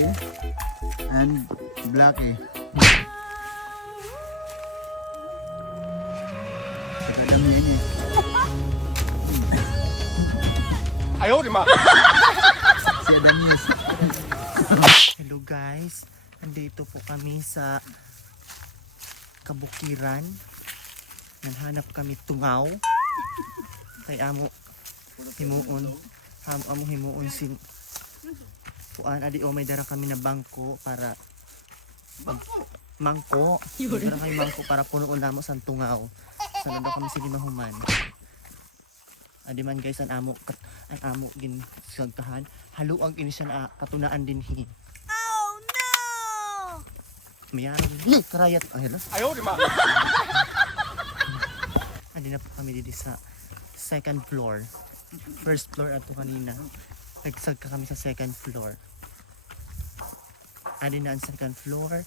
Russell and Blackie. Ito lang yun eh. Ayaw, di ma! Si Adamius. Hello guys, nandito po kami sa Kabukiran. Naghanap kami tungaw. Kay amo himuon. Amo himuon sin Puan adi o may dara kami na bangko para mangko. May dara kami mangko para punuon namo sa tungaw. Sana daw kami sige mahuman. Adi man guys ang amo gin sagkahan. Haluang ini siya na katunaan din hi. Oh no! Mayroon. Karayat. Ay, hello. Ayaw, di ma! Andi na po kami dito sa second floor. First floor ato kanina. Nagsagka kami sa second floor. Adi na ang second floor.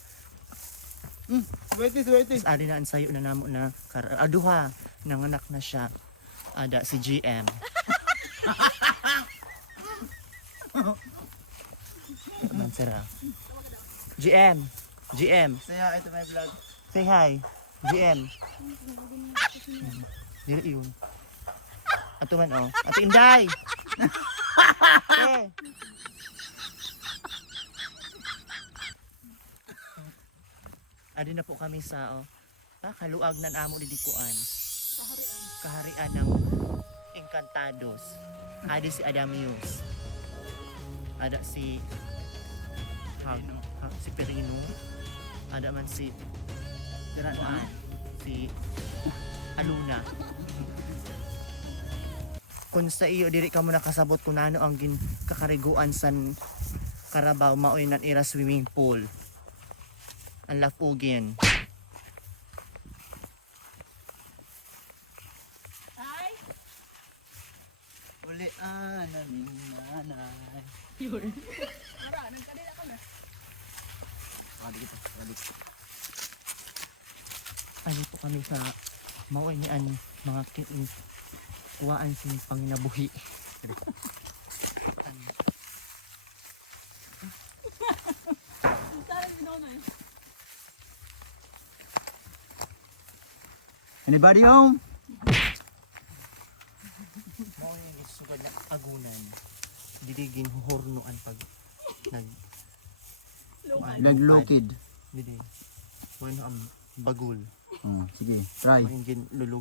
Wait, wait. Tapos adi na ang sayo na namo na aduha. Nanganak na siya. Ada si GM. Mansara. GM. Saya, ito may vlog. Say hi. GM. Dili yun. Ato man oh. Ato Inday. Eh. Adi na po kami sa kaluag ng amo didikuan. Kaharian ng Encantados. Adi si Adamius. Ada si si Perino. Ada man si Juan. Si Aluna. Kung sa iyo diri ka mo nakasabot kung ano ang kakariguan sa Carabao maoy nan ira swimming pool. Ang lapugin. Ulian naming nanay. Ano po kami sa maoy ni an mga kuwaan sa panginabuhi. Anybody home? Maoy ni sugad na agunan. Dili ginhornoan pag Naglukid. dili. Bueno ang bagul. Oh, sige, try. Main gin lulug